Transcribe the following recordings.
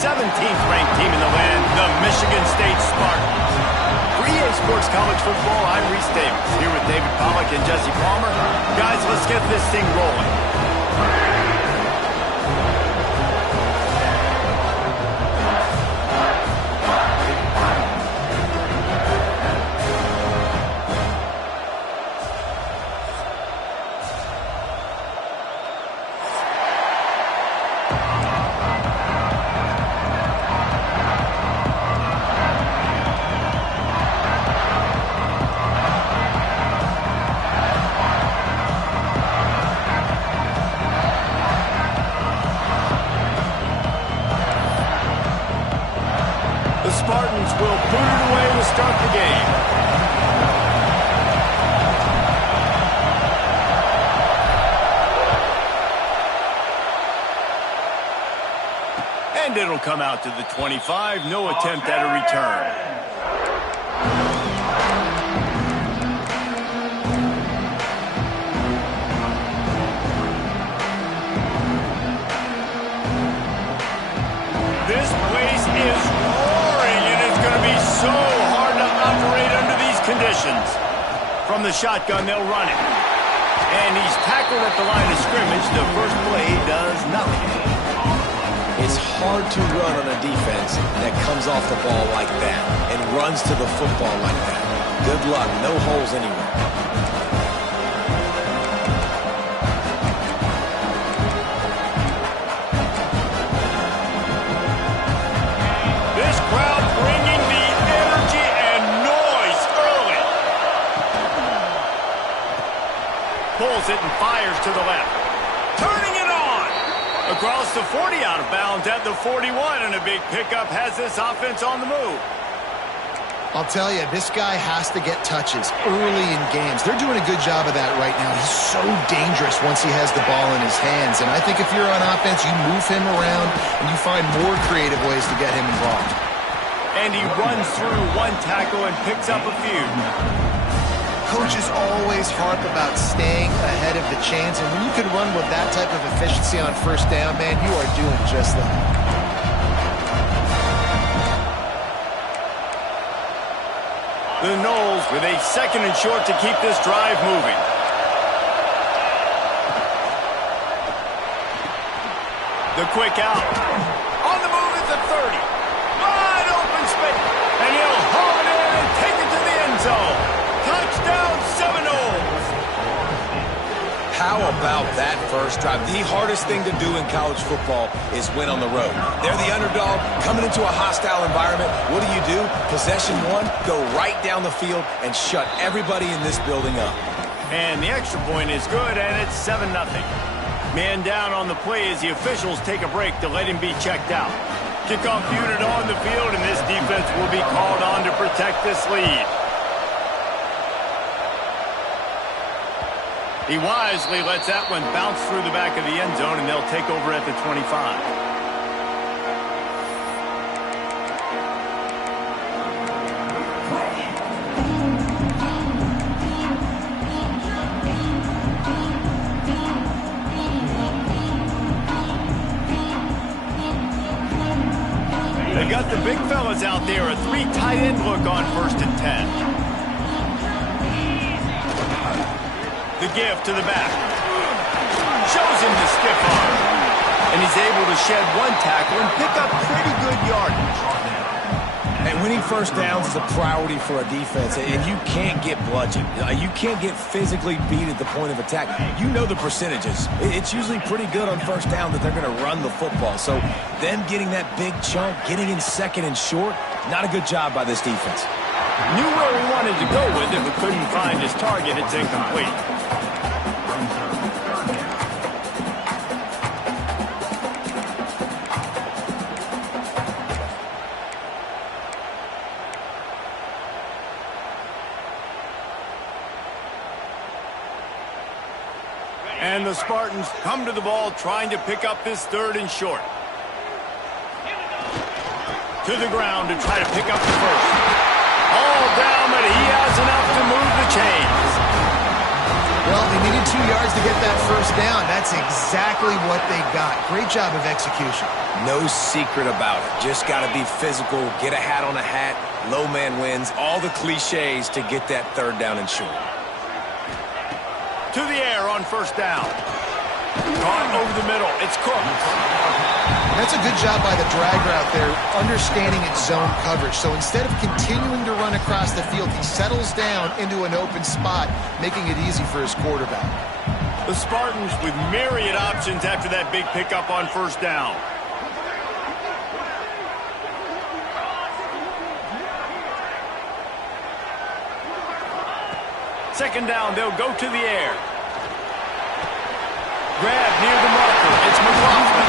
17th ranked team in the land, the Michigan State Spartans. For EA Sports College Football, I'm Reese Davis, here with David Pollack and Jesse Palmer. Guys, let's get this thing rolling. The Spartans will boot it away to start the game. And it'll come out to the 25. No attempt at a return. This place is roaring, and it's going to be so hard to operate under these conditions. From the shotgun, they'll run it. And he's tackled at the line of scrimmage. The first play does nothing. It's hard to run on a defense that comes off the ball like that and runs to the football like that. Good luck. No holes anywhere. This crowd bringing the energy and noise early. Pulls it and fires to the left. Turning it on. Across the 40, out of bounds at the 41, and a big pickup has this offense on the move. I'll tell you, this guy has to get touches early in games. They're doing a good job of that right now. He's so dangerous once he has the ball in his hands. And I think if you're on offense, you move him around and you find more creative ways to get him involved. And he runs through one tackle and picks up a few. Coaches always harp about staying ahead of the chains. And when you can run with that type of efficiency on first down, man, you are doing just that. The Noles with a second and short to keep this drive moving. The quick out. On the move at the 30. Wide open space. And he'll haul it in and take it to the end zone. Touchdown, Seminoles. How about that first drive? The hardest thing to do in college football is win on the road. They're the underdog coming into a hostile environment. What do? Possession one, go right down the field and shut everybody in this building up. And the extra point is good, and it's 7-0. Man down on the play as the officials take a break to let him be checked out. Kickoff unit on the field, and this defense will be called on to protect this lead. He wisely lets that one bounce through the back of the end zone, and they'll take over at the 25. They got the big fellas out there, a 3 tight end look on 1st and 10. The give to the back. Shows him the stiff arm. And he's able to shed one tackle and pick up pretty good yardage. And winning first downs is a priority for a defense, and you can't get bludgeoned. You can't get physically beat at the point of attack. You know the percentages. It's usually pretty good on first down that they're going to run the football. So them getting that big chunk, getting in second and short, not a good job by this defense. Knew where he wanted to go with it, but couldn't find his target. It's incomplete. And the Spartans come to the ball trying to pick up this 3rd and short. To the ground to try to pick up the first. All down, but he has enough to move the chains. Well, they needed 2 yards to get that first down. That's exactly what they got. Great job of execution. No secret about it. Just got to be physical, get a hat on a hat, low man wins, all the cliches to get that third down and short. To the air on first down. Gone over the middle. It's Cook. That's a good job by the drag route there, understanding its zone coverage. So instead of continuing to run across the field, he settles down into an open spot, making it easy for his quarterback. The Spartans with myriad options after that big pickup on first down. Second down, they'll go to the air. Grab near the marker. It's McLaughlin.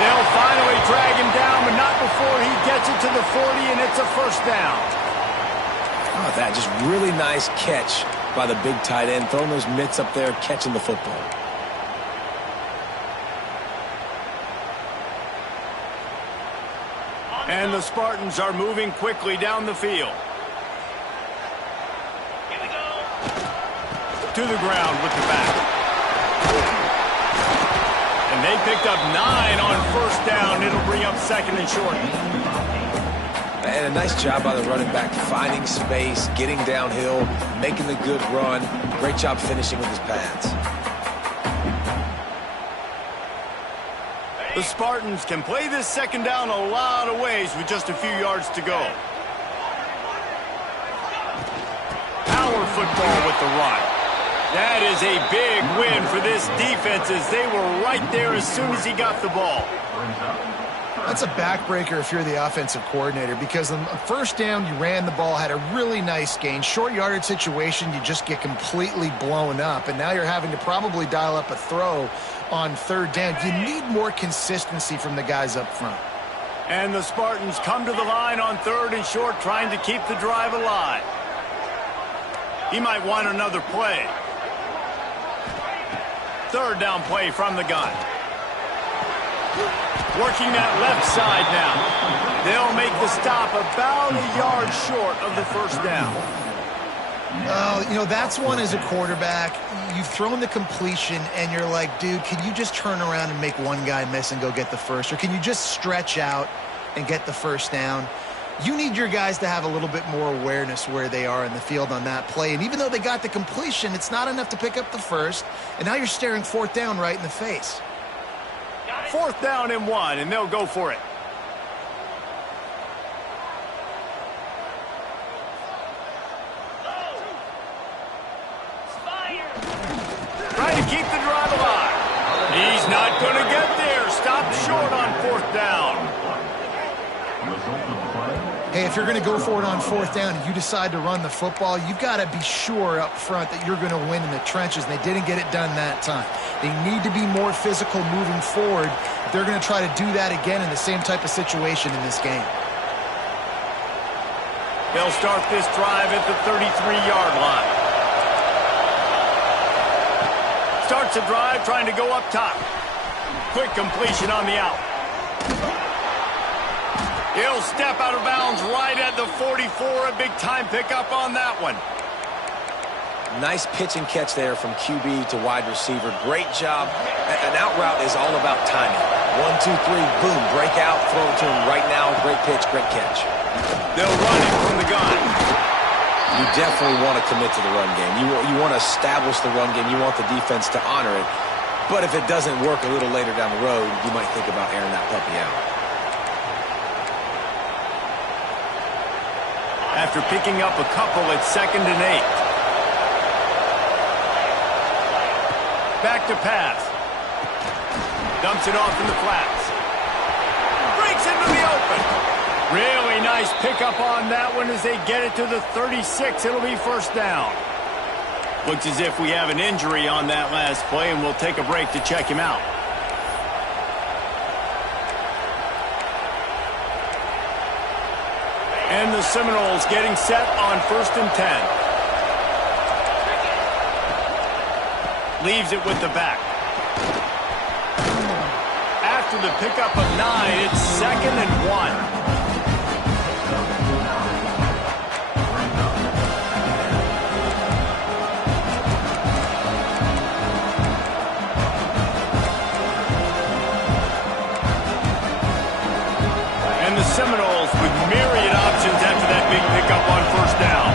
They'll finally drag him down, but not before he gets it to the 40, and it's a first down. Oh, that just really nice catch by the big tight end, throwing those mitts up there, catching the football. And the Spartans are moving quickly down the field. To the ground with the back. And they picked up 9 on first down. It'll bring up second and short. And a nice job by the running back, finding space, getting downhill, making the good run. Great job finishing with his pads. The Spartans can play this second down a lot of ways with just a few yards to go. Power football with the run. That is a big win for this defense as they were right there as soon as he got the ball. That's a backbreaker if you're the offensive coordinator, because on first down, you ran the ball, had a really nice gain. Short yardage situation, you just get completely blown up, and now you're having to probably dial up a throw on third down. You need more consistency from the guys up front. And the Spartans come to the line on third and short, trying to keep the drive alive. He might want another play. Third down play from the gun. Working that left side now. They'll make the stop about a yard short of the first down. Oh, you know, that's one as a quarterback. You've thrown the completion, and you're like, dude, can you just turn around and make one guy miss and go get the first? Or can you just stretch out and get the first down? You need your guys to have a little bit more awareness where they are in the field on that play. And even though they got the completion, it's not enough to pick up the first. And now you're staring fourth down right in the face. Fourth down and 1, and they'll go for it. Trying to keep the drive alive. He's not going to get there. Stopped short on fourth down. Hey, if you're going to go for it on fourth down and you decide to run the football, you've got to be sure up front that you're going to win in the trenches. And they didn't get it done that time. They need to be more physical moving forward. They're going to try to do that again in the same type of situation in this game. They'll start this drive at the 33-yard line. Starts a drive trying to go up top. Quick completion on the out. He'll step out of bounds right at the 44. A big-time pickup on that one. Nice pitch and catch there from QB to wide receiver. Great job. An out route is all about timing. 1, 2, 3, boom, break out, throw it to him right now. Great pitch, great catch. They'll run it from the gun. You definitely want to commit to the run game. You want to establish the run game. You want the defense to honor it. But if it doesn't work a little later down the road, you might think about airing that puppy out. After picking up a couple, it's 2nd and 8. Back to pass. Dumps it off in the flats. Breaks into the open. Really nice pickup on that one as they get it to the 36. It'll be first down. Looks as if we have an injury on that last play, and we'll take a break to check him out. And the Seminoles getting set on 1st and 10. Leaves it with the back. After the pickup of 9, it's 2nd and 1. Seminoles with myriad options after that big pickup on first down.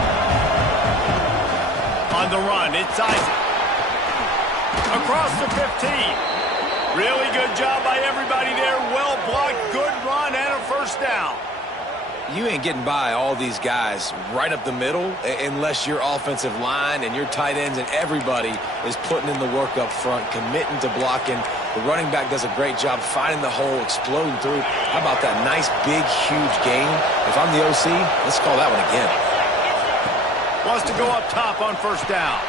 On the run, it's Isaac. Across the 15. Really good job by everybody there. Well blocked, good run, and a first down. You ain't getting by all these guys right up the middle unless your offensive line and your tight ends and everybody is putting in the work up front, committing to blocking. The running back does a great job finding the hole, exploding through. How about that nice, big, huge gain? If I'm the OC, let's call that one again. Wants to go up top on first down.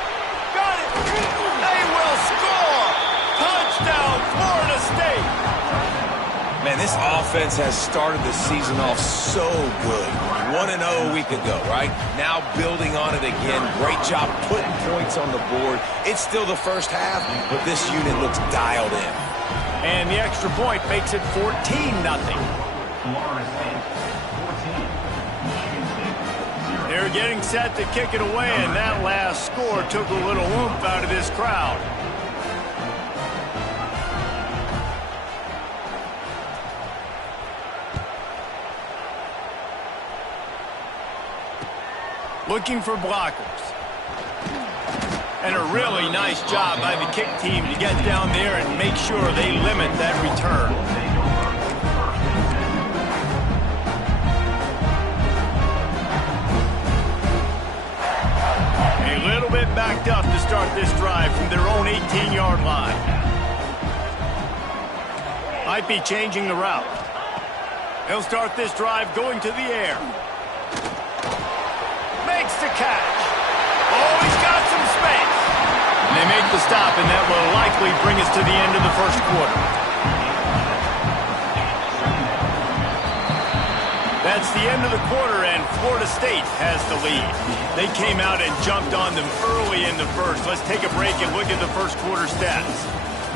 Got it! They will score! Touchdown, Florida State! Man, this offense has started the season off so good. 1-0 a week ago, right? Now building on it again. Great job putting points on the board. It's still the first half, but this unit looks dialed in. And the extra point makes it 14-0. They're getting set to kick it away, and that last score took a little oomph out of this crowd. Looking for blockers. And a really nice job by the kick team to get down there and make sure they limit that return. A little bit backed up to start this drive from their own 18-yard line. Might be changing the route. They'll start this drive going to the air. Makes the catch. Oh, he's got some space. And they make the stop, and that will likely bring us to the end of the first quarter. That's the end of the quarter, and Florida State has the lead. They came out and jumped on them early in the first. Let's take a break and look at the first quarter stats.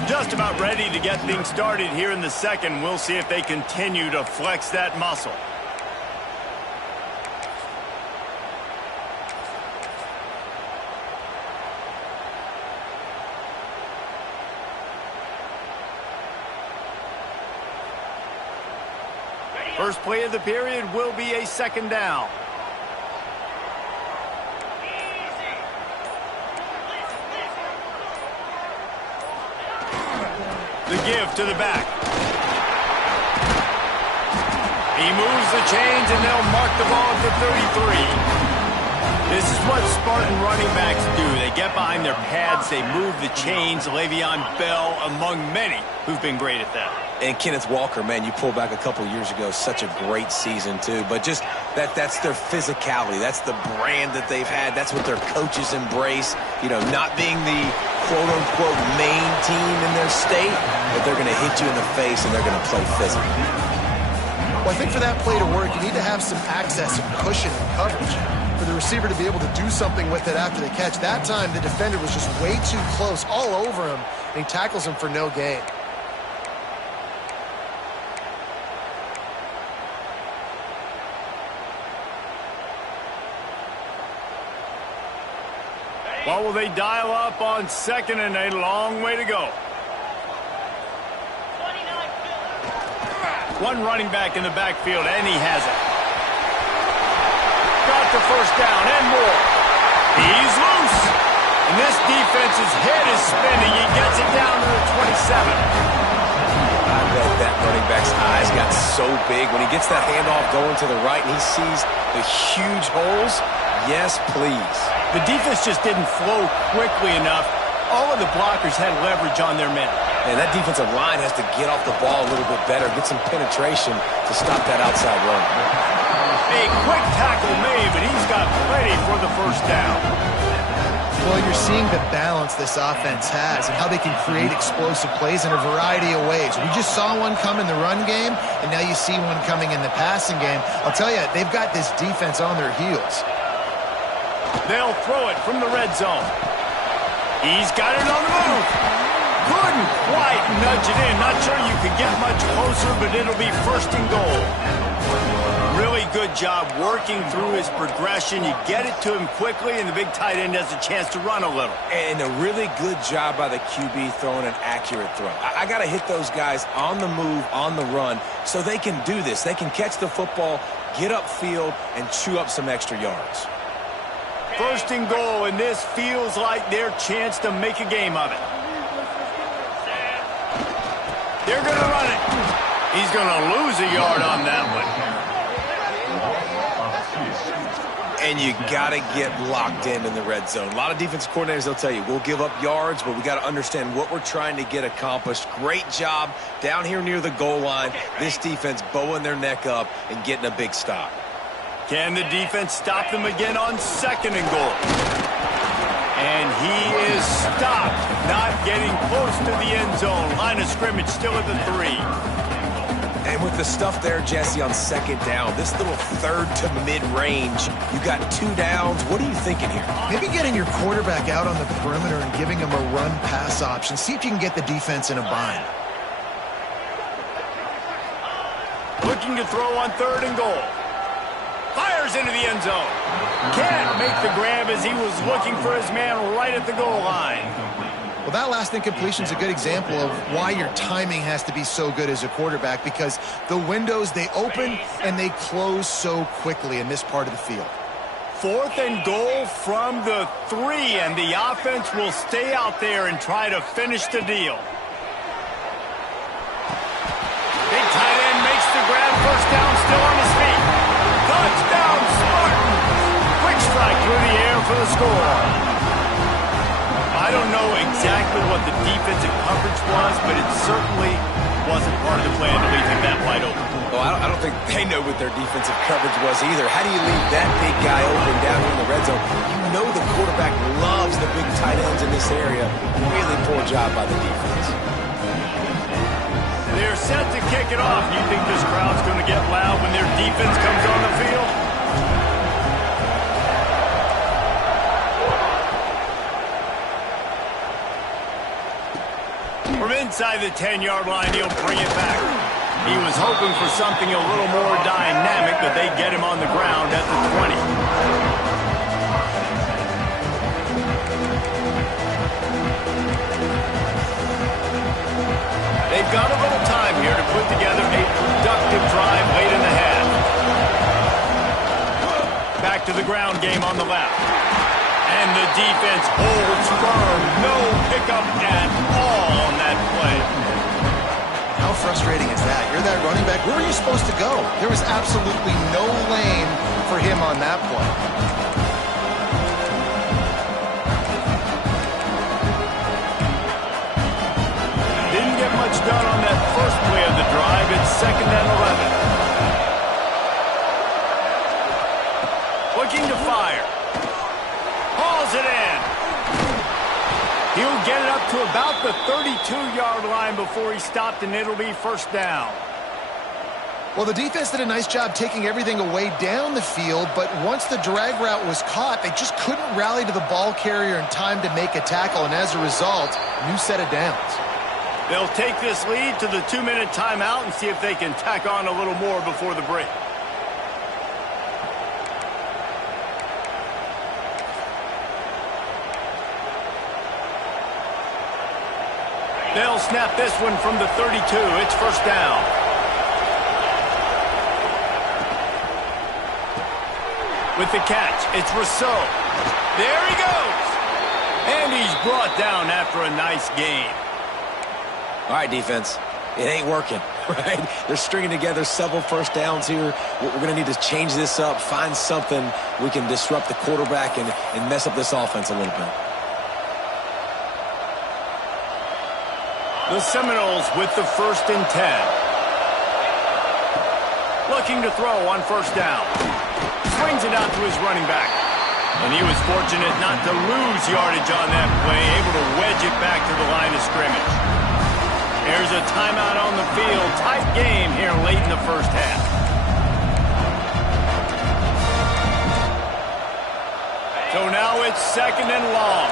Just about ready to get things started here in the second. We'll see if they continue to flex that muscle. First play of the period will be a second down. The give to the back. He moves the chains, and they'll mark the ball at the 33. This is what Spartan running backs do. They get behind their pads, they move the chains. Le'Veon Bell, among many, who've been great at that. And Kenneth Walker, man, you pull back a couple years ago, such a great season, too. But just that's their physicality. That's the brand that they've had. That's what their coaches embrace. You know, not being the quote-unquote main team in their state, but they're going to hit you in the face and they're going to play physical. Well, I think for that play to work, you need to have some access and cushion and coverage for the receiver to be able to do something with it after the catch. That time, the defender was just way too close, all over him, and he tackles him for no gain. What will they dial up on second, and a long way to go? One running back in the backfield, and he has it. Got the first down and more. He's loose. And this defense's head is spinning. He gets it down to the 27. I bet that running back's eyes got so big when he gets that handoff going to the right and he sees the huge holes. Yes, please. The defense just didn't flow quickly enough. All of the blockers had leverage on their men. And that defensive line has to get off the ball a little bit better, get some penetration to stop that outside run. A quick tackle made, but he's got plenty for the first down. Well, you're seeing the balance this offense has and how they can create explosive plays in a variety of ways. We just saw one come in the run game, and now you see one coming in the passing game. I'll tell you, they've got this defense on their heels. They'll throw it from the red zone. He's got it on the move. Couldn't quite nudge it in. Not sure you could get much closer, but it'll be first and goal. Really good good job working through his progression. You get it to him quickly, and the big tight end has a chance to run a little. And a really good job by the QB throwing an accurate throw. I got to hit those guys on the move, on the run, so they can do this. They can catch the football, get upfield, and chew up some extra yards. First and goal, and this feels like their chance to make a game of it. They're going to run it. He's going to lose a yard on that one. And you got to get locked in the red zone. A lot of defense coordinators, they'll tell you, we'll give up yards, but we got to understand what we're trying to get accomplished. Great job down here near the goal line. This defense bowing their neck up and getting a big stop. Can the defense stop them again on second and goal? And he is stopped, not getting close to the end zone. Line of scrimmage still at the 3. And with the stuff there, Jesse, on second down, this little third to mid-range, you got 2 downs. What are you thinking here? Maybe getting your quarterback out on the perimeter and giving him a run-pass option. See if you can get the defense in a bind. Looking to throw on third and goal. Fires into the end zone. Can't make the grab as he was looking for his man right at the goal line. Well, that last incompletion is a good example of why your timing has to be so good as a quarterback, because the windows, they open and they close so quickly in this part of the field. Fourth and goal from the 3, and the offense will stay out there and try to finish the deal. Big tight end makes the grab. First down, still on his feet. Touchdown, Spartans! Quick strike through the air for the score. I don't know exactly what the defensive coverage was, but it certainly wasn't part of the plan to leave him that wide open. Well, I don't think they know what their defensive coverage was either. How do you leave that big guy open down here in the red zone? You know the quarterback loves the big tight ends in this area. Really poor job by the defense. They're set to kick it off. You think this crowd's going to get loud when their defense comes on the field? From inside the 10-yard line, he'll bring it back. He was hoping for something a little more dynamic, but they get him on the ground at the 20. They've got a little time here to put together a productive drive late in the half. Back to the ground game on the left. And the defense holds firm. No pickup at all on that play. How frustrating is that? You're that running back. Where are you supposed to go? There was absolutely no lane for him on that play. Didn't get much done on that first play of the drive. It's 2nd and 11. Looking to fire. Hauls it in. He'll get it up to about the 32-yard line before he stopped, and it'll be first down. Well, the defense did a nice job taking everything away down the field, but once the drag route was caught, they just couldn't rally to the ball carrier in time to make a tackle, and as a result, new set of downs. They'll take this lead to the 2-minute timeout and see if they can tack on a little more before the break. They'll snap this one from the 32. It's first down. With the catch, it's Rousseau. There he goes. And he's brought down after a nice gain. All right, defense, it ain't working, right? They're stringing together several first downs here. We're going to need to change this up, find something we can disrupt the quarterback and mess up this offense a little bit. The Seminoles with the 1st and 10. Looking to throw on first down. Swings it out to his running back. And he was fortunate not to lose yardage on that play, able to wedge it back to the line of scrimmage. There's a timeout on the field. Tight game here late in the first half. So now it's 2nd and long.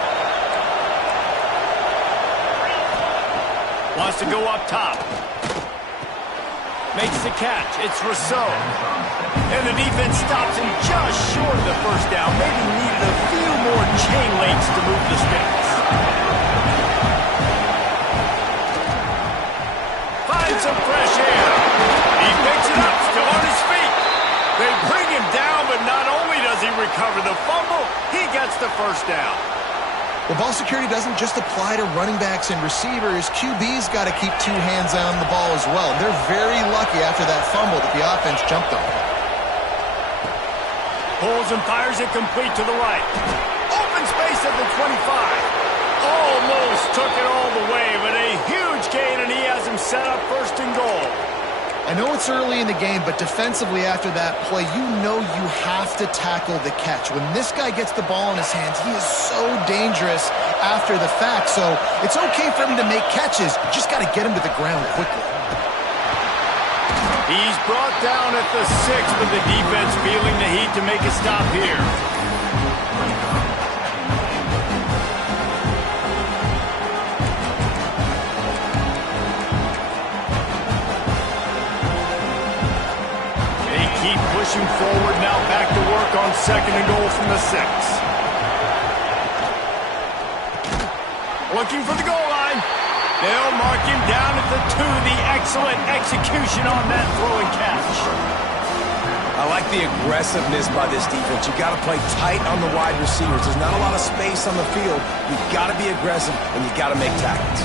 Wants to go up top. Makes the catch. It's Rousseau. And the defense stops him just short of the first down. Maybe needed a few more chain links to move the sticks. Finds some fresh air. He picks it up, still on his feet. They bring him down, but not only does he recover the fumble, he gets the first down. Well, ball security doesn't just apply to running backs and receivers. QB's got to keep two hands on the ball as well. They're very lucky after that fumble that the offense jumped on. Pulls and fires it complete to the right. Open space at the 25. Almost took it all the way, but a huge gain, and he has him set up first and goal. I know it's early in the game, but defensively after that play, you know you have to tackle the catch. When this guy gets the ball in his hands, he is so dangerous after the fact. So it's okay for him to make catches. You just got to get him to the ground quickly. He's brought down at the 6, but the defense feeling the heat to make a stop here. Pushing forward, now back to work on second and goal from the 6. Looking for the goal line. They'll mark him down at the 2. The excellent execution on that throw and catch. I like the aggressiveness by this defense. You got to play tight on the wide receivers. There's not a lot of space on the field. You've got to be aggressive, and you've got to make tackles.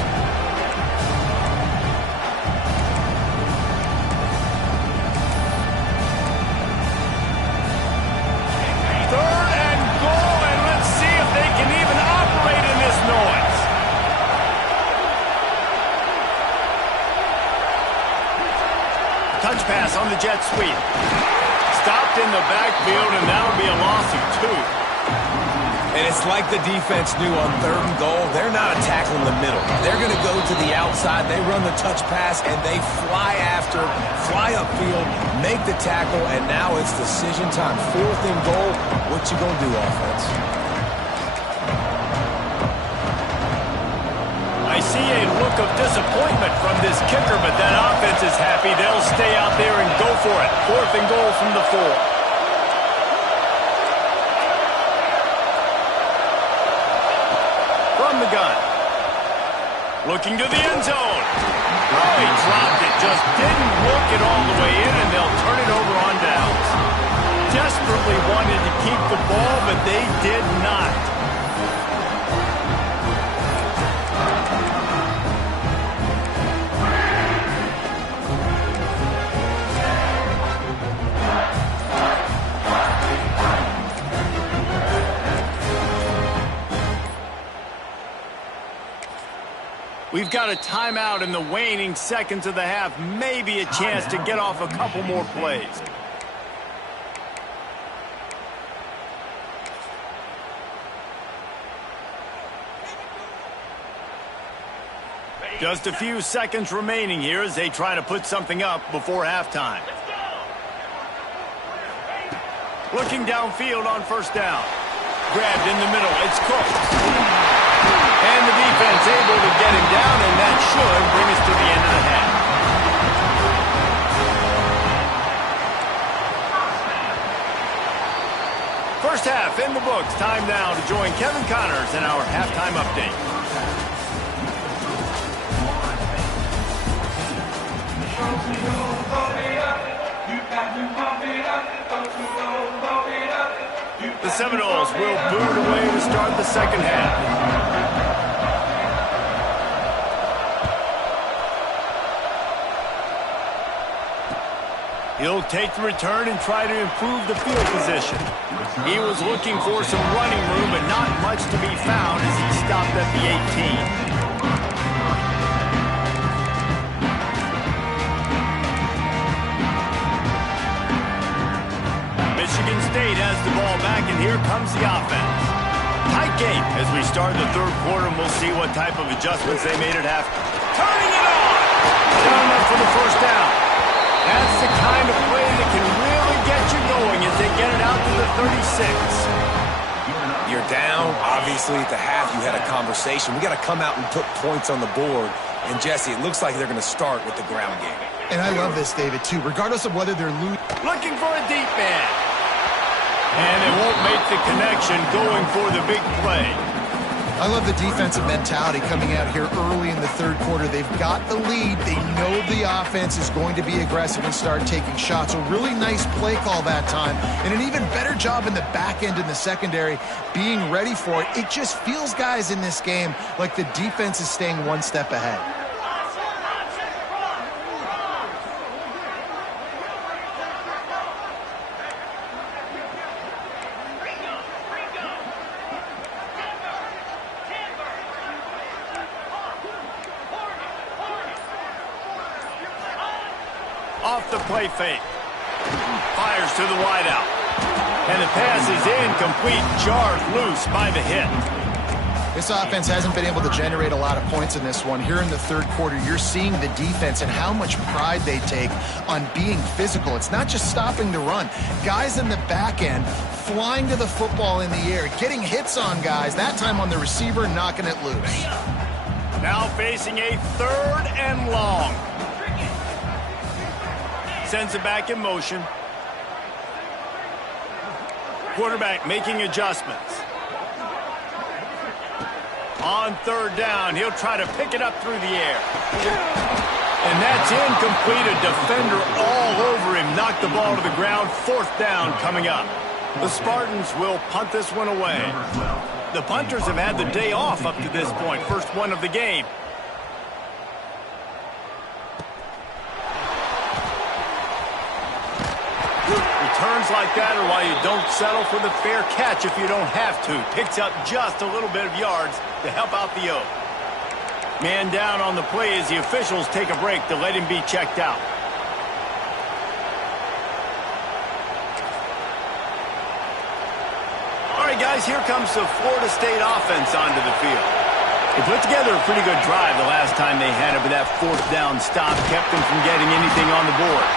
Touch pass on the jet sweep. Stopped in the backfield, and that'll be a loss of 2. And it's like the defense knew on third and goal. They're not attacking the middle. They're going to go to the outside. They run the touch pass, and they fly after, fly upfield, make the tackle, and now it's decision time. 4th and goal. What you going to do, offense? I see a look of disappointment from this kicker, but that offense is happy. They'll stay out there and go for it. 4th and goal from the 4. From the gun. Looking to the end zone. Oh, he dropped it. Just didn't work it all the way in, and they'll turn it over on downs. Desperately wanted to keep the ball, but they did not. We've got a timeout in the waning seconds of the half. Maybe a chance to get off a couple more plays. Just a few seconds remaining here as they try to put something up before halftime. Looking downfield on first down. Grabbed in the middle. It's Cook. And the defense able to get him down, and that should bring us to the end of the half. First half in the books. Time now to join Kevin Connors in our halftime update. The Seminoles will boot away to start the second half. He'll take the return and try to improve the field position. He was looking for some running room, but not much to be found as he stopped at the 18. Michigan State has the ball back, and here comes the offense. Tight game as we start the third quarter, and we'll see what type of adjustments they made at half. Turning it on! Down enough for the first down. That's the kind of play that can really get you going as they get it out to the 36. Your down. Obviously, at the half, you had a conversation. We got to come out and put points on the board. And, Jesse, it looks like they're going to start with the ground game. And I love this, David, too. Regardless of whether they're losing. Looking for a deep man. And it won't make the connection going for the big play. I love the defensive mentality coming out here early in the third quarter. They've got the lead. They know the offense is going to be aggressive and start taking shots. A really nice play call that time. And an even better job in the back end in the secondary being ready for it. It just feels, guys, in this game like the defense is staying one step ahead. Off the play fake. Fires to the wideout. And the pass is incomplete. Jarred loose by the hit. This offense hasn't been able to generate a lot of points in this one. Here in the third quarter, you're seeing the defense and how much pride they take on being physical. It's not just stopping the run. Guys in the back end flying to the football in the air, getting hits on guys, that time on the receiver, knocking it loose. Now facing a 3rd and long. Sends it back in motion. Quarterback making adjustments. On 3rd down, he'll try to pick it up through the air. And that's incomplete. A defender all over him. Knocked the ball to the ground. 4th down coming up. The Spartans will punt this one away. The punters have had the day off up to this point. First one of the game. Returns like that are why you don't settle for the fair catch if you don't have to. Picks up just a little bit of yards to help out the O. Man down on the play as the officials take a break to let him be checked out. All right, guys, here comes the Florida State offense onto the field. They put together a pretty good drive the last time they had it, but that 4th down stop kept them from getting anything on the board.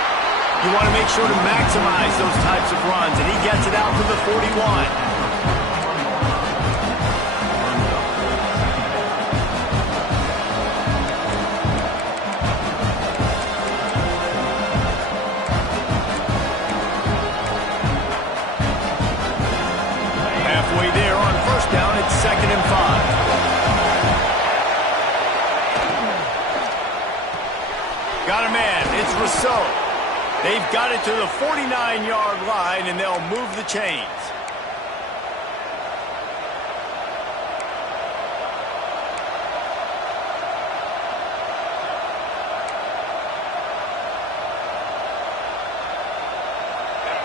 You want to make sure to maximize those types of runs, and he gets it out to the 41. Halfway there on 1st down, it's 2nd and 5. Got a man, it's Rousseau. They've got it to the 49-yard line, and they'll move the chains.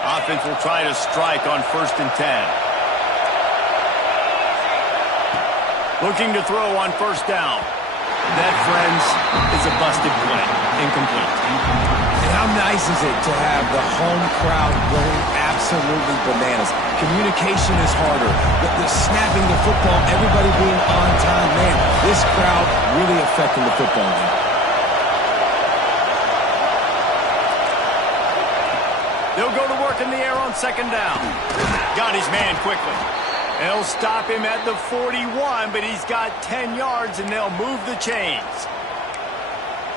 Offense will try to strike on 1st and 10. Looking to throw on 1st down. That, friends, is a busted play. Incomplete. And how nice is it to have the home crowd going absolutely bananas? Communication is harder. The snapping the football, everybody being on time. Man, this crowd really affecting the football game. They'll go to work in the air on 2nd down. Got his man quickly. They'll stop him at the 41, but he's got 10 yards, and they'll move the chains.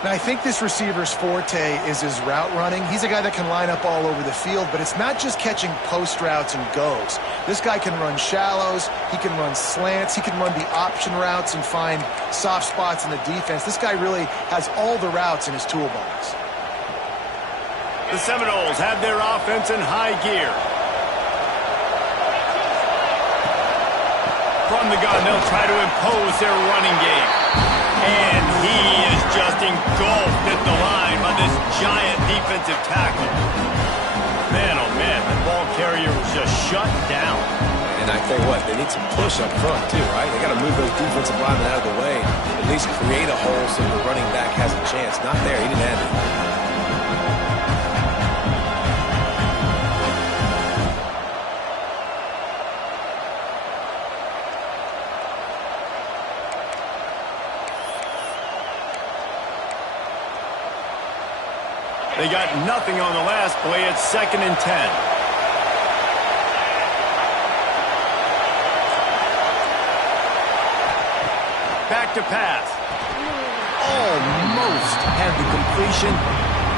Now, I think this receiver's forte is his route running. He's a guy that can line up all over the field, but it's not just catching post routes and goes. This guy can run shallows, he can run slants, he can run the option routes and find soft spots in the defense. This guy really has all the routes in his toolbox. The Seminoles have their offense in high gear. From the gun, they'll try to impose their running game. And he is just engulfed at the line by this giant defensive tackle. Man, oh man, the ball carrier was just shut down. And I tell you what, they need some push up front too, right? They got to move those defensive linemen out of the way, at least create a hole so the running back has a chance. Not there, he didn't have it. They got nothing on the last play. It's 2nd and 10. Back to pass. Almost had the completion.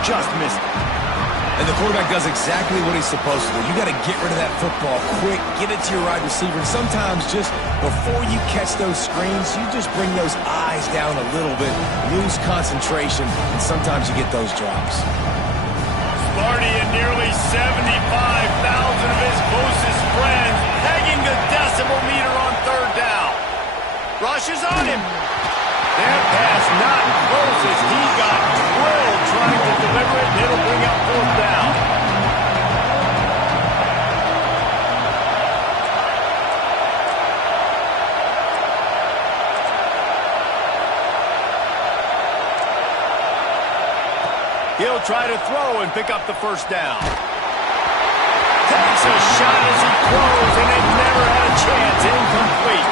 Just missed it. And the quarterback does exactly what he's supposed to do. You got to get rid of that football quick, get it to your wide receiver. And sometimes just before you catch those screens, you just bring those eyes down a little bit, lose concentration, and sometimes you get those drops. Sparty and nearly 75,000 of his closest friends pegging the decimal meter on third down. Rush is on him. That pass not close as he got drilled trying to deliver it, and it'll bring up fourth down. He'll try to throw and pick up the first down. Takes a shot as he throws, and it never had a chance. Incomplete.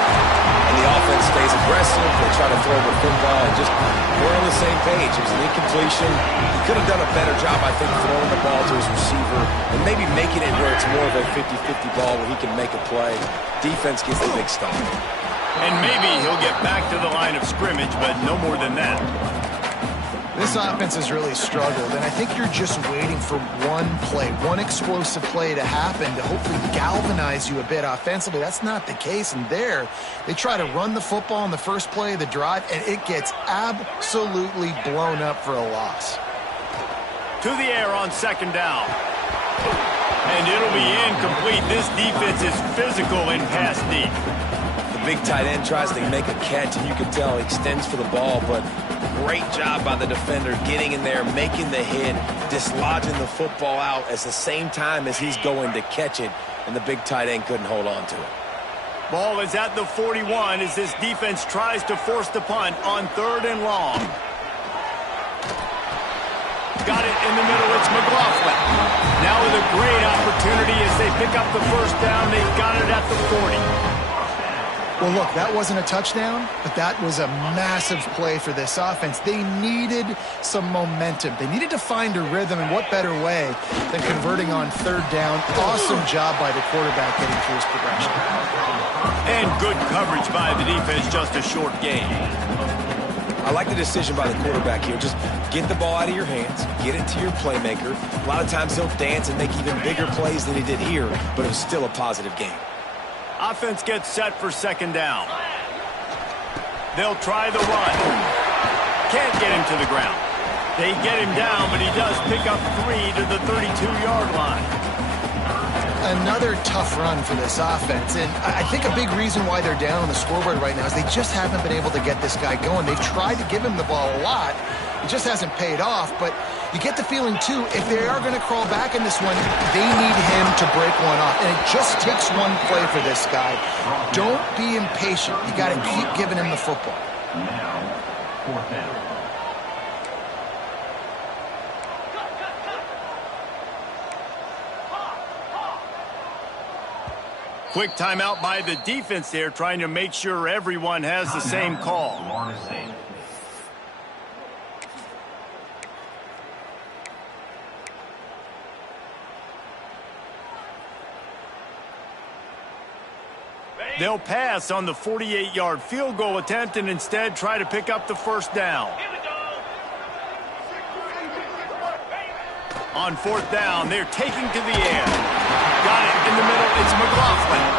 And the offense stays aggressive. They try to throw the football, and just we're on the same page. It was an incompletion. He could have done a better job, I think, throwing the ball to his receiver and maybe making it where it's more of a 50-50 ball where he can make a play. Defense gets the big stop. And maybe he'll get back to the line of scrimmage, but no more than that. This offense has really struggled, and I think you're just waiting for one play, one explosive play to happen to hopefully galvanize you a bit offensively. That's not the case, and there, they try to run the football in the first play of the drive, and it gets absolutely blown up for a loss. To the air on second down. And it'll be incomplete. This defense is physical in pass deep. The big tight end tries to make a catch, and you can tell he extends for the ball, but great job by the defender getting in there, making the hit, dislodging the football out at the same time as he's going to catch it, and the big tight end couldn't hold on to it. Ball is at the 41 as this defense tries to force the punt on third and long. Got it in the middle. It's McLaughlin. Now with a great opportunity as they pick up the first down. They've got it at the 40. Well, look, that wasn't a touchdown, but that was a massive play for this offense. They needed some momentum. They needed to find a rhythm, and what better way than converting on third down. Awesome job by the quarterback getting through his progression. And good coverage by the defense, just a short gain. I like the decision by the quarterback here. Just get the ball out of your hands, get it to your playmaker. A lot of times he'll dance and make even bigger plays than he did here, but it was still a positive game. Offense gets set for second down. They'll try the run. Can't get him to the ground. They get him down, but he does pick up 3 to the 32-yard line. Another tough run for this offense, and I think a big reason why they're down on the scoreboard right now is they just haven't been able to get this guy going. They've tried to give him the ball a lot. It just hasn't paid off, but you get the feeling, too, if they are going to crawl back in this one, they need him to break one off, and it just takes one play for this guy. Don't be impatient. You got to keep giving him the football. Now, fourth down. Quick timeout by the defense there, trying to make sure everyone has the same call. They'll pass on the 48-yard field goal attempt and instead try to pick up the first down. On fourth down, they're taking to the air. Got it in the middle. It's McLaughlin.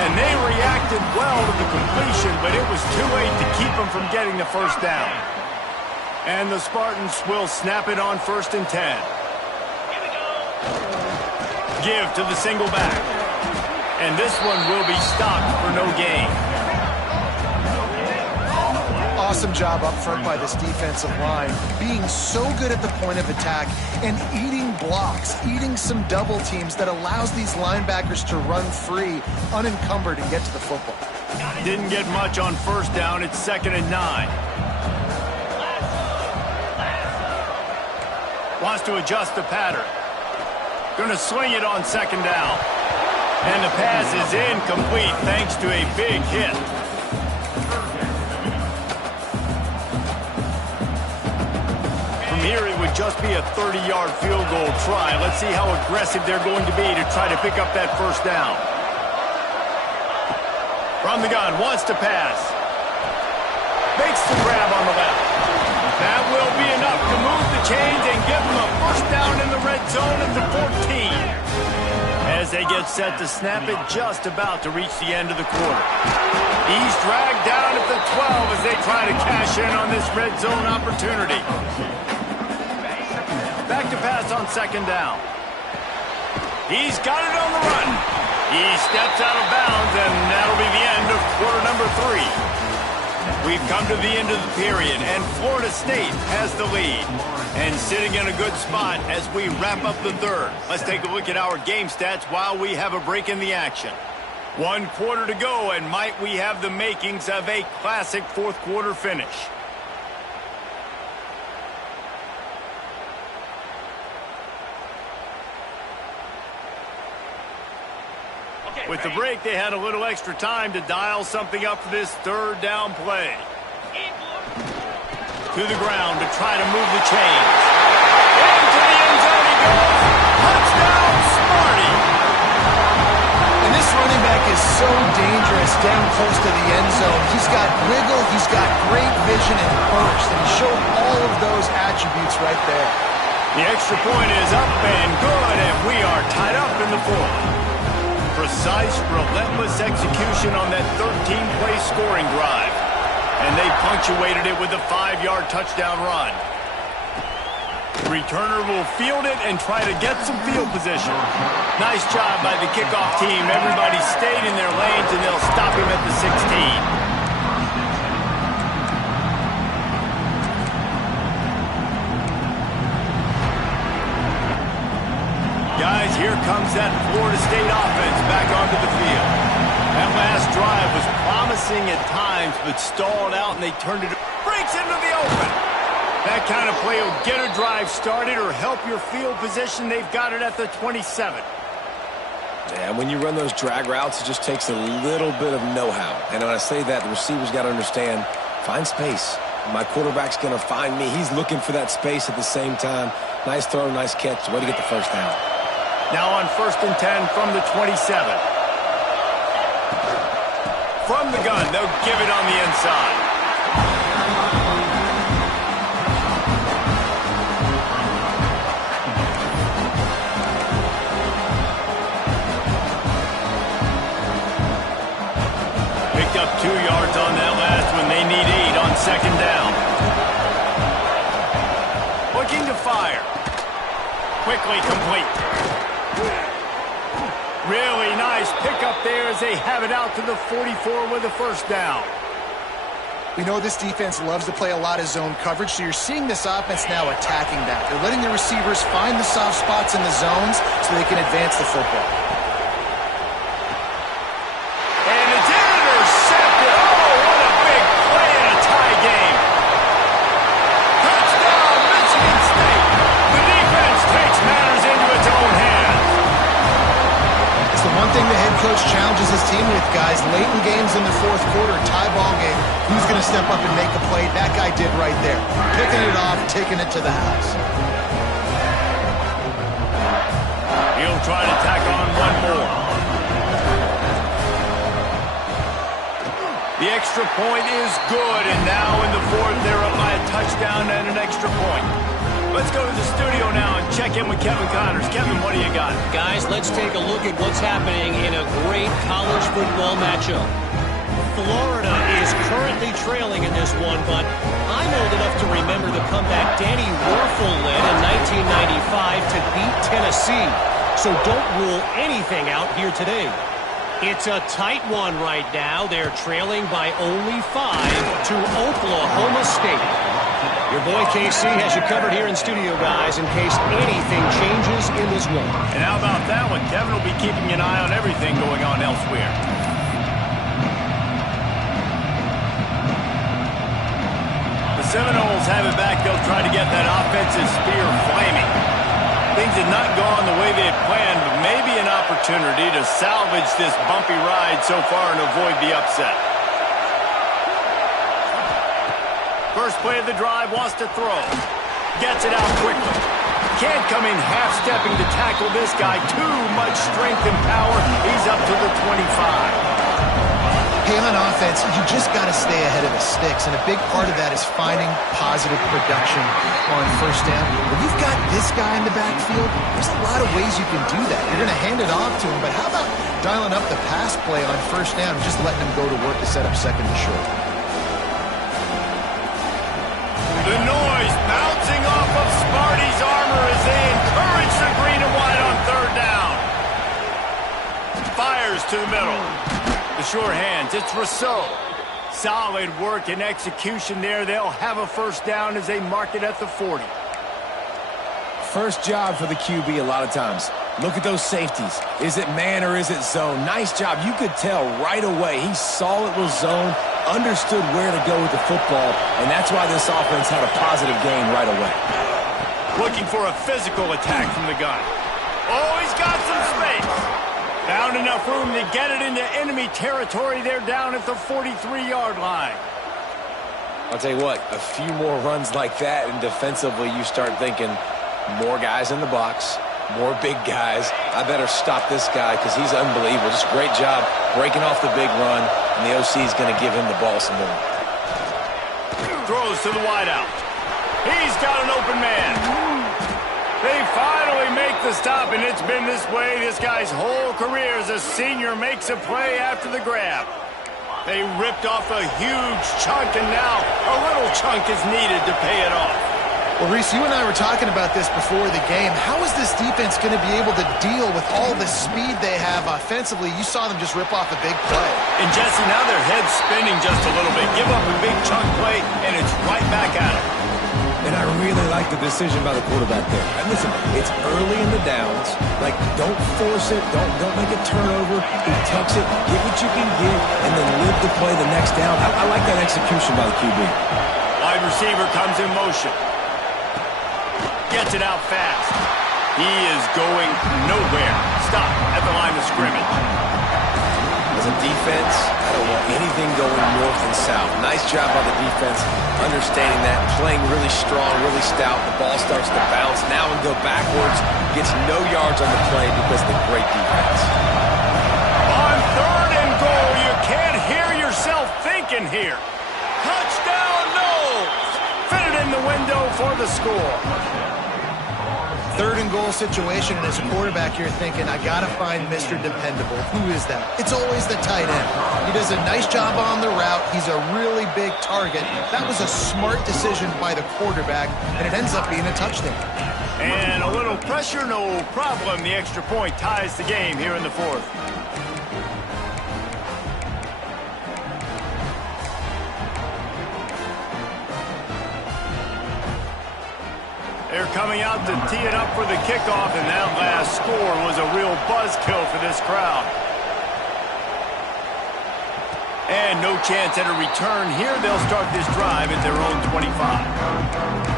And they reacted well to the completion, but it was too late to keep them from getting the first down. And the Spartans will snap it on 1st and 10. Give to the single back. And this one will be stopped for no gain. Awesome job up front by this defensive line, being so good at the point of attack and eating blocks, eating some double teams that allows these linebackers to run free, unencumbered, and get to the football. Didn't get much on first down. It's 2nd and 9. Wants to adjust the pattern. Going to swing it on 2nd down. And the pass is incomplete thanks to a big hit. From here, it would just be a 30-yard field goal try. Let's see how aggressive they're going to be to try to pick up that first down. From the gun, wants to pass. Makes the grab on the left. That will be enough to move the chains and give them a first down in the red zone at the 14. As they get set to snap it, just about to reach the end of the quarter. He's dragged down at the 12 as they try to cash in on this red zone opportunity. Back to pass on second down. He's got it on the run. He steps out of bounds, and that'll be the end of quarter number 3. We've come to the end of the period, and Florida State has the lead. And sitting in a good spot as we wrap up the third. Let's take a look at our game stats while we have a break in the action. 1 quarter to go, and might we have the makings of a classic fourth quarter finish. With the break, they had a little extra time to dial something up for this third down play. To the ground to try to move the chains. Into the end zone he goes. Touchdown, Smarty. And this running back is so dangerous down close to the end zone. He's got wiggle, he's got great vision and burst, and he showed all of those attributes right there. The extra point is up and good, and we are tied up in the fourth. Precise, relentless execution on that 13-play scoring drive. And they punctuated it with a 5-yard touchdown run. Returner will field it and try to get some field position. Nice job by the kickoff team. Everybody stayed in their lanes, and they'll stop him at the 16. Guys, here comes that Florida State offense back onto the field. That last drive was promising at times, but stalled out, and they turned it. Breaks into the open. That kind of play will get a drive started or help your field position. They've got it at the 27. Yeah, when you run those drag routes, it just takes a little bit of know-how. And when I say that, the receiver's got to understand, find space. My quarterback's going to find me. He's looking for that space at the same time. Nice throw, nice catch. Way to get the first down. Now on 1st and 10 from the 27. From the gun, they'll give it on the inside. Picked up 2 yards on that last one. They need 8 on second down. Looking to fire. Quickly complete. Really nice pickup there as they have it out to the 44 with a first down. We know this defense loves to play a lot of zone coverage, so you're seeing this offense now attacking that. They're letting the receivers find the soft spots in the zones so they can advance the football. And it's intercepted. Oh, what a big play in a tie game. Touchdown, Michigan State. The defense takes matters into its own hands. It's the one thing the head coach challenges his team with, guys. Late in games in the fourth quarter, tie ball game, who's going to step up and make a play? That guy did right there. Picking it off, taking it to the house. He'll try to tack on one more. The extra point is good, and now in the fourth, they're up by a touchdown and an extra point. Let's go to the studio now and check in with Kevin Connors. Kevin, what do you got? Guys, let's take a look at what's happening in a great college football matchup. Florida is currently trailing in this one, but I'm old enough to remember the comeback Danny Werfel led in 1995 to beat Tennessee. So don't rule anything out here today. It's a tight one right now. They're trailing by only 5 to Oklahoma State. Your boy KC has you covered here in studio, guys, in case anything changes in this one. And how about that one? Kevin will be keeping an eye on everything going on elsewhere. The Seminoles have it back. They'll try to get that offensive spear flaming. Things had not gone the way they had planned, but maybe an opportunity to salvage this bumpy ride so far and avoid the upset. First play of the drive, wants to throw. Gets it out quickly. Can't come in half-stepping to tackle this guy. Too much strength and power. He's up to the 25. Hey, on offense, you just got to stay ahead of the sticks, and a big part of that is finding positive production on first down. When you've got this guy in the backfield, there's a lot of ways you can do that. You're going to hand it off to him, but how about dialing up the pass play on first down and just letting him go to work to set up second and short? The noise bouncing off of Sparty's armor as they encourage the green and white on third down. Fires to the middle. The sure hands, it's Rousseau. Solid work and execution there. They'll have a first down as they mark it at the 40. First job for the QB a lot of times. Look at those safeties. Is it man or is it zone? Nice job. You could tell right away. He saw it was zone, understood where to go with the football, and that's why this offense had a positive gain right away. Looking for a physical attack from the gun. Oh, he's got some space. Found enough room to get it into enemy territory. They're down at the 43-yard line. I'll tell you what, a few more runs like that, and defensively you start thinking more guys in the box, more big guys. I better stop this guy because he's unbelievable. Just great job breaking off the big run, and the OC is going to give him the ball some more. Throws to the wideout. He's got an open man. They finally make the stop, and it's been this way this guy's whole career as a senior makes a play after the grab. They ripped off a huge chunk, and now a little chunk is needed to pay it off. Well, Reese, you and I were talking about this before the game. How is this defense going to be able to deal with all the speed they have offensively? You saw them just rip off a big play. And Jesse, now their head's spinning just a little bit. Give up a big chunk play, and it's right back at them. And I really like the decision by the quarterback there. And listen, it's early in the downs. Like, don't force it. Don't make a turnover. He takes it, get what you can get, and then live to play the next down. I like that execution by the QB. Wide receiver comes in motion. Gets it out fast. He is going nowhere. Stop at the line of scrimmage. As a defense, I don't want anything going north and south. Nice job by the defense, understanding that, playing really strong, really stout. The ball starts to bounce now and go backwards. Gets no yards on the play because of the great defense. On third and goal, you can't hear yourself thinking here. Touchdown, Knowles. Fit it in the window for the score. Third and goal situation, and as a quarterback, you're thinking, I got to find Mr. Dependable. Who is that? It's always the tight end. He does a nice job on the route. He's a really big target. That was a smart decision by the quarterback, and it ends up being a touchdown. And a little pressure, no problem. The extra point ties the game here in the fourth. They're coming out to tee it up for the kickoff, and that last score was a real buzzkill for this crowd. And no chance at a return here. They'll start this drive at their own 25.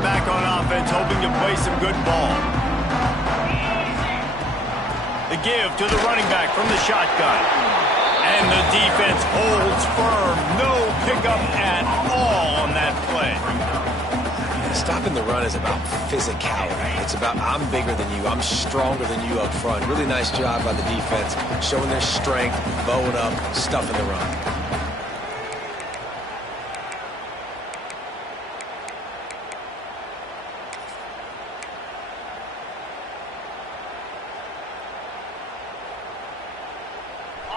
Back on offense, hoping to play some good ball. The give to the running back from the shotgun. And the defense holds firm. No pickup at all on that play. Stopping the run is about physicality. It's about I'm bigger than you. I'm stronger than you up front. Really nice job by the defense, showing their strength, bowing up, stuffing the run.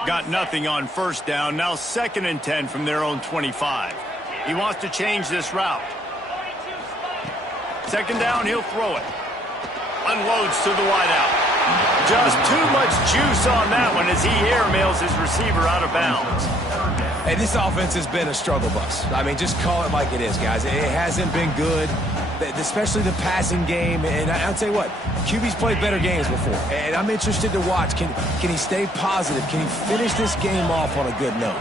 Got nothing on first down. Now 2nd and 10 from their own 25. He wants to change this route. 2nd down, he'll throw it. Unloads to the wideout. Just too much juice on that one as he airmails his receiver out of bounds. Hey, this offense has been a struggle bus. I mean, just call it like it is, guys. It hasn't been good, especially the passing game. And I'll tell you what, QB's played better games before. And I'm interested to watch. Can he stay positive? Can he finish this game off on a good note?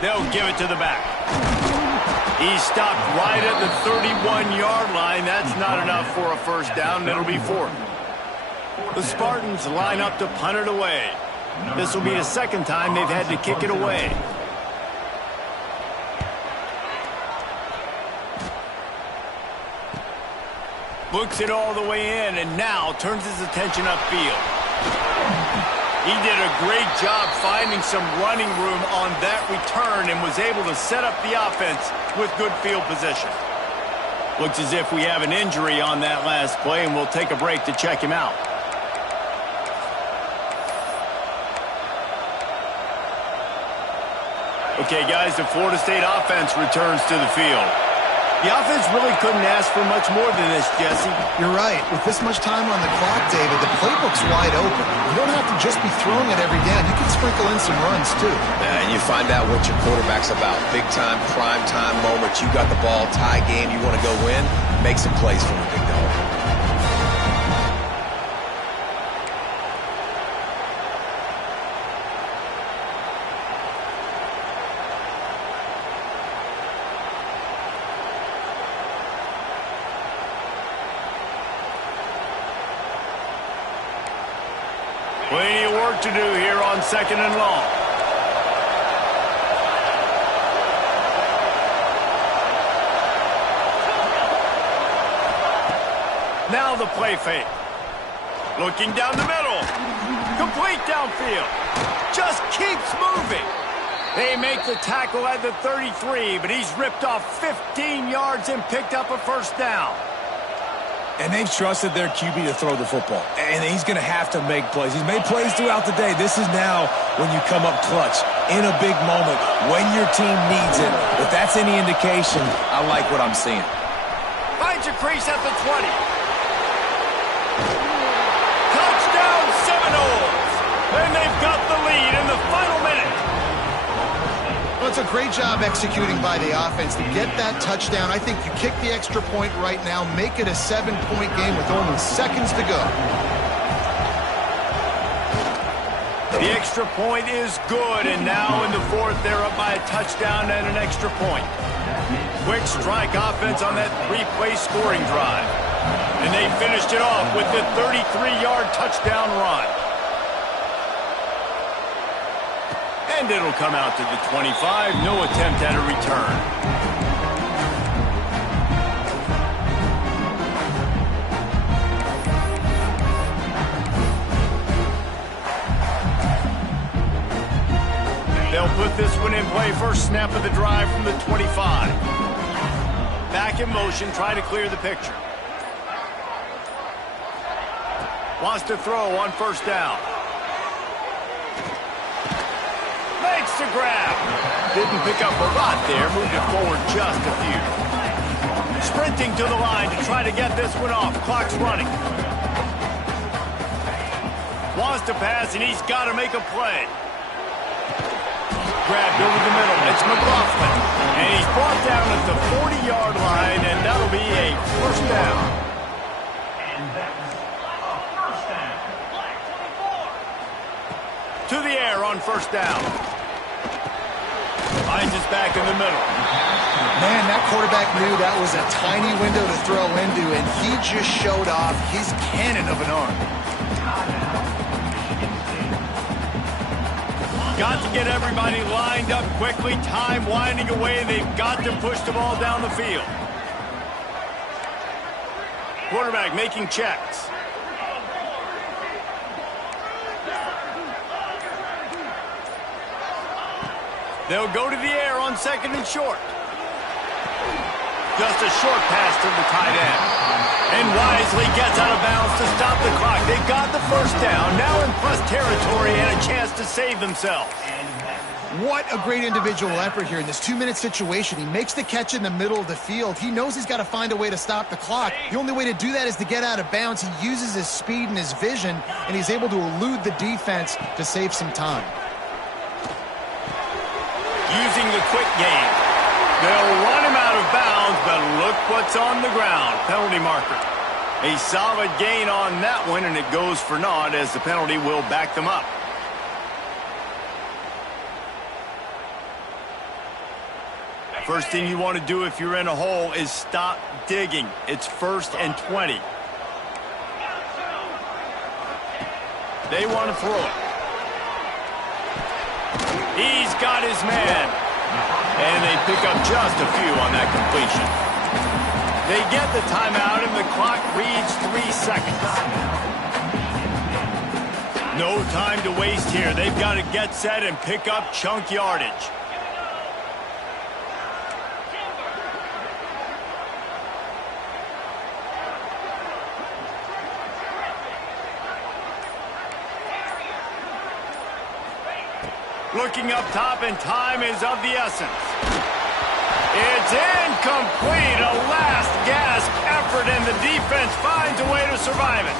They'll give it to the back. He stopped right at the 31-yard line. That's not enough for a first down. It'll be 4th. The Spartans line up to punt it away. This will be the 2nd time they've had to kick it away. Books it all the way in, and now turns his attention upfield. He did a great job finding some running room on that return and was able to set up the offense with good field position. Looks as if we have an injury on that last play, and we'll take a break to check him out. Okay, guys, the Florida State offense returns to the field. The offense really couldn't ask for much more than this, Jesse. You're right. With this much time on the clock, David, the playbook's wide open. You don't have to just be throwing it every down. You can sprinkle in some runs, too. And you find out what your quarterback's about. Big time, prime time moment. You got the ball, tie game, you want to go win, make some plays from the big dog. Plenty of work to do here on 2nd and long. Now the play fake. Looking down the middle. Complete downfield. Just keeps moving. They make the tackle at the 33, but he's ripped off 15 yards and picked up a first down. And they've trusted their QB to throw the football. And he's going to have to make plays. He's made plays throughout the day. This is now when you come up clutch in a big moment when your team needs it. If that's any indication, I like what I'm seeing. Finds a crease at the 20. Touchdown Seminoles. And they've got the lead in the final minute. Well, it's a great job executing by the offense to get that touchdown. I think you kick the extra point right now, make it a 7-point game with only seconds to go. The extra point is good, and now in the fourth, they're up by a touchdown and an extra point. Quick strike offense on that 3-play scoring drive. And they finished it off with the 33-yard touchdown run. And it'll come out to the 25. No attempt at a return. They'll put this one in play. First snap of the drive from the 25. Back in motion, try to clear the picture. Wants to throw on first down. Makes the grab. Didn't pick up a lot there. Moved it forward just a few. Sprinting to the line to try to get this one off. Clock's running. Wants to pass, and he's got to make a play. Grabbed over the middle. It's McLaughlin. And he's brought down at the 40-yard line, and that'll be a first down. And that's a first down. To the air on first down. Finds us back in the middle. Man, that quarterback knew that was a tiny window to throw into, and he just showed off his cannon of an arm. Got to get everybody lined up quickly. Time winding away. They've got to push the ball down the field. Quarterback making checks. They'll go to the air on second and short. Just a short pass to the tight end. And wisely gets out of bounds to stop the clock. They got the first down. Now in plus territory and a chance to save themselves. What a great individual effort here in this 2-minute situation. He makes the catch in the middle of the field. He knows he's got to find a way to stop the clock. The only way to do that is to get out of bounds. He uses his speed and his vision, and he's able to elude the defense to save some time. Using the quick game. They'll run him out of bounds, but look what's on the ground. Penalty marker. A solid gain on that one, and it goes for naught as the penalty will back them up. First thing you want to do if you're in a hole is stop digging. It's 1st and 20. They want to throw it. He's got his man. And they pick up just a few on that completion. They get the timeout, and the clock reads 3 seconds. No time to waste here. They've got to get set and pick up chunk yardage. Looking up top, and time is of the essence. It's incomplete. A last-gasp effort, and the defense finds a way to survive it.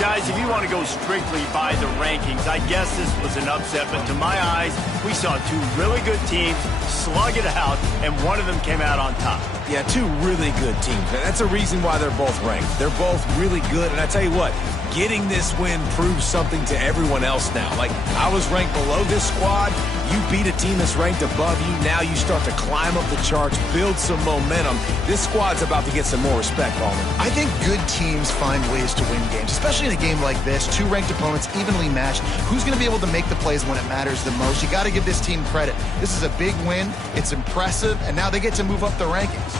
Guys, if you want to go strictly by the rankings, I guess this was an upset, but to my eyes, we saw two really good teams slug it out, and one of them came out on top. Yeah, two really good teams. That's a reason why they're both ranked. They're both really good, and I tell you what, getting this win proves something to everyone else now. Like, I was ranked below this squad. You beat a team that's ranked above you. Now you start to climb up the charts, build some momentum. This squad's about to get some more respect, Palmer. I think good teams find ways to win games, especially in a game like this. Two ranked opponents, evenly matched. Who's going to be able to make the plays when it matters the most? You got to give this team credit. This is a big win. It's impressive, and now they get to move up the rankings.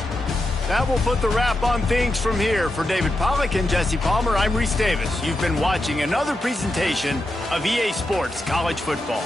That will put the wrap on things from here. For David Pollack and Jesse Palmer, I'm Reese Davis. You've been watching another presentation of EA Sports College Football.